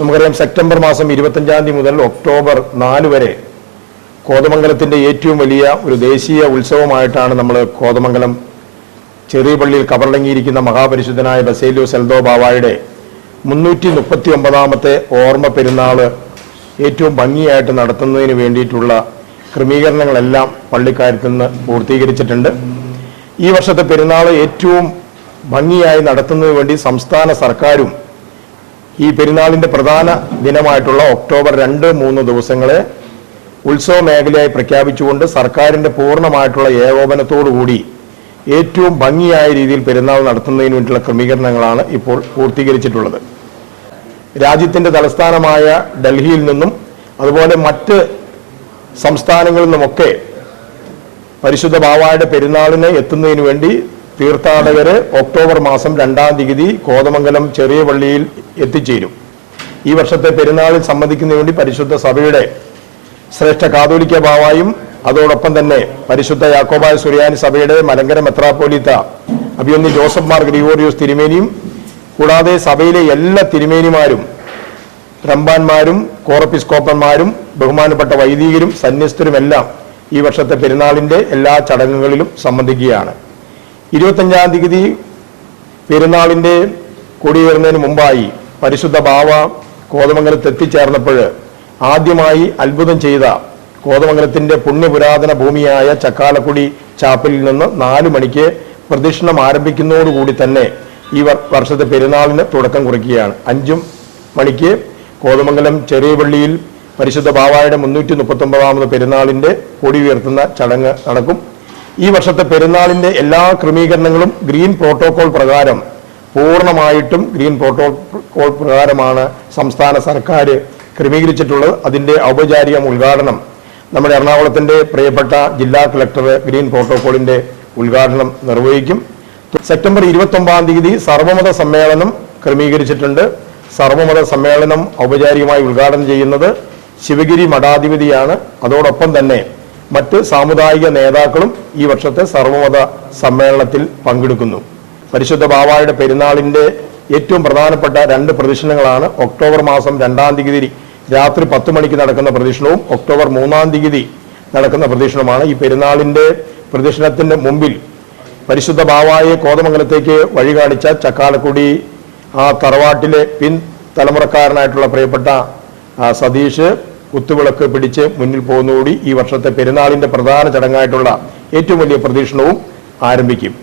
നമുക്കറിയാം സെപ്റ്റംബർ മാസം 25-ാം തീയതി മുതൽ ഒക്ടോബർ 4 വരെ കോതമംഗലത്തിൻ്റെ ഏറ്റവും വലിയ ഒരു ദേശീയ ഉത്സവമായിട്ടാണ് നമ്മൾ കോതമംഗലം ചെറിയ പള്ളിയിൽ കബറടങ്ങിയിരിക്കുന്ന മഹാപരിശുദ്ധനായ ബസേലിയോസ് എൽദോ ബാവായുടെ 339ാമത്തെ ഓർമ്മ പെരുന്നാൾ ഏറ്റവും ഭംഗിയായിട്ട് നടത്തുന്നതിന് വേണ്ടിയിട്ടുള്ള ക്രമീകരണങ്ങളെല്ലാം പള്ളിക്കാരത്തു നിന്ന് പൂർത്തീകരിച്ചിട്ടുണ്ട്. ഈ വർഷത്തെ പെരുന്നാൾ ഏറ്റവും ഭംഗിയായി നടത്തുന്നതിന് വേണ്ടി സംസ്ഥാന സർക്കാരും ഈ പെരുന്നാളിൻ്റെ പ്രധാന ദിനമായിട്ടുള്ള ഒക്ടോബർ 2-3 ദിവസങ്ങളെ ഉത്സവ മേഖലയായി പ്രഖ്യാപിച്ചുകൊണ്ട് സർക്കാരിൻ്റെ പൂർണ്ണമായിട്ടുള്ള ഏകോപനത്തോടുകൂടി ഏറ്റവും ഭംഗിയായ രീതിയിൽ പെരുന്നാൾ നടത്തുന്നതിന് വേണ്ടിയുള്ള ക്രമീകരണങ്ങളാണ് ഇപ്പോൾ പൂർത്തീകരിച്ചിട്ടുള്ളത്. രാജ്യത്തിൻ്റെ തലസ്ഥാനമായ ഡൽഹിയിൽ നിന്നും അതുപോലെ മറ്റ് സംസ്ഥാനങ്ങളിൽ നിന്നുമൊക്കെ പരിശുദ്ധ ബാവായുടെ പെരുന്നാളിന് എത്തുന്നതിന് വേണ്ടി തീർത്ഥാടകർ ഒക്ടോബർ മാസം 2-ാം തീയതി കോതമംഗലം ചെറിയ പള്ളിയിൽ എത്തിച്ചേരും. ഈ വർഷത്തെ പെരുന്നാളിൽ സംബന്ധിക്കുന്നതിന് വേണ്ടി പരിശുദ്ധ സഭയുടെ ശ്രേഷ്ഠ കാതോലിക്ക ബാവായും അതോടൊപ്പം തന്നെ പരിശുദ്ധ യാക്കോബായ സുറിയാനി സഭയുടെ മലങ്കര മെത്രാപ്പോലീത്ത അഭിയന്തി ജോസഫ് മാർ ഗ്രിഗോറിയോസ് തിരുമേനിയും കൂടാതെ സഭയിലെ എല്ലാ തിരുമേനിമാരും റമ്പാന്മാരും കോറപ്പിസ്കോപ്പന്മാരും ബഹുമാനപ്പെട്ട വൈദികരും സന്യസ്തരുമെല്ലാം ഈ വർഷത്തെ പെരുന്നാളിൻ്റെ എല്ലാ ചടങ്ങുകളിലും സംബന്ധിക്കുകയാണ്. 25-ാം തീയതി പെരുന്നാളിൻ്റെ കൊടിയേറുന്നതിന് മുമ്പായി പരിശുദ്ധ ബാവ കോതമംഗലത്ത് എത്തിച്ചേർന്നപ്പോൾ ആദ്യമായി അത്ഭുതം ചെയ്ത കോതമംഗലത്തിൻ്റെ പുണ്യപുരാതന ഭൂമിയായ ചക്കാലക്കുടി ചാപ്പലിൽ നിന്ന് 4 മണിക്ക് പ്രദക്ഷിണം ആരംഭിക്കുന്നതോടുകൂടി തന്നെ ഈ വർഷത്തെ പെരുന്നാളിന് തുടക്കം കുറിക്കുകയാണ്. 5 മണിക്ക് കോതമംഗലം ചെറിയ പള്ളിയിൽ പരിശുദ്ധ ബാവായുടെ 339ാമത് പെരുന്നാളിൻ്റെ കൊടി ഉയർത്തുന്ന ചടങ്ങ് നടക്കും. ഈ വർഷത്തെ പെരുന്നാളിൻ്റെ എല്ലാ ക്രമീകരണങ്ങളും ഗ്രീൻ പ്രോട്ടോകോൾ പ്രകാരം പൂർണ്ണമായിട്ടും ഗ്രീൻ പ്രോട്ടോകോൾ പ്രകാരമാണ് സംസ്ഥാന സർക്കാർ ക്രമീകരിച്ചിട്ടുള്ളത്. അതിൻ്റെ ഔപചാരിക ഉദ്ഘാടനം നമ്മുടെ എറണാകുളത്തിൻ്റെ പ്രിയപ്പെട്ട ജില്ലാ കളക്ടർ ഗ്രീൻ പ്രോട്ടോകോളിൻ്റെ ഉദ്ഘാടനം നിർവഹിക്കും. സെപ്റ്റംബർ 29-ാം തീയതി സർവമത സമ്മേളനം ക്രമീകരിച്ചിട്ടുണ്ട്. സർവമത സമ്മേളനം ഔപചാരികമായി ഉദ്ഘാടനം ചെയ്യുന്നത് ശിവഗിരി മഠാധിപതിയാണ്. അതോടൊപ്പം തന്നെ മറ്റ് സാമുദായിക നേതാക്കളും ഈ വർഷത്തെ സർവമത സമ്മേളനത്തിൽ പങ്കെടുക്കുന്നു. പരിശുദ്ധ ബാവായുടെ പെരുന്നാളിൻ്റെ ഏറ്റവും പ്രധാനപ്പെട്ട 2 പ്രദക്ഷിണങ്ങളാണ് ഒക്ടോബർ മാസം 2-ാം തീയതി രാത്രി 10 മണിക്ക് നടക്കുന്ന പ്രദക്ഷിണവും ഒക്ടോബർ 3-ാം തീയതി നടക്കുന്ന പ്രദക്ഷിണമാണ്. ഈ പെരുന്നാളിൻ്റെ പ്രദക്ഷിണത്തിൻ്റെ മുമ്പിൽ പരിശുദ്ധ ബാവായെ കോതമംഗലത്തേക്ക് വഴി കാണിച്ച ചക്കാലക്കുടി ആ തറവാട്ടിലെ പിൻ തലമുറക്കാരനായിട്ടുള്ള പ്രിയപ്പെട്ട സതീഷ് കുത്തുവിളക്ക് പിടിച്ച് മുന്നിൽ പോകുന്നതോടെ ഈ വർഷത്തെ പെരുന്നാളിൻ്റെ പ്രധാന ചടങ്ങായിട്ടുള്ള ഏറ്റവും വലിയ പ്രദക്ഷിണവും ആരംഭിക്കും.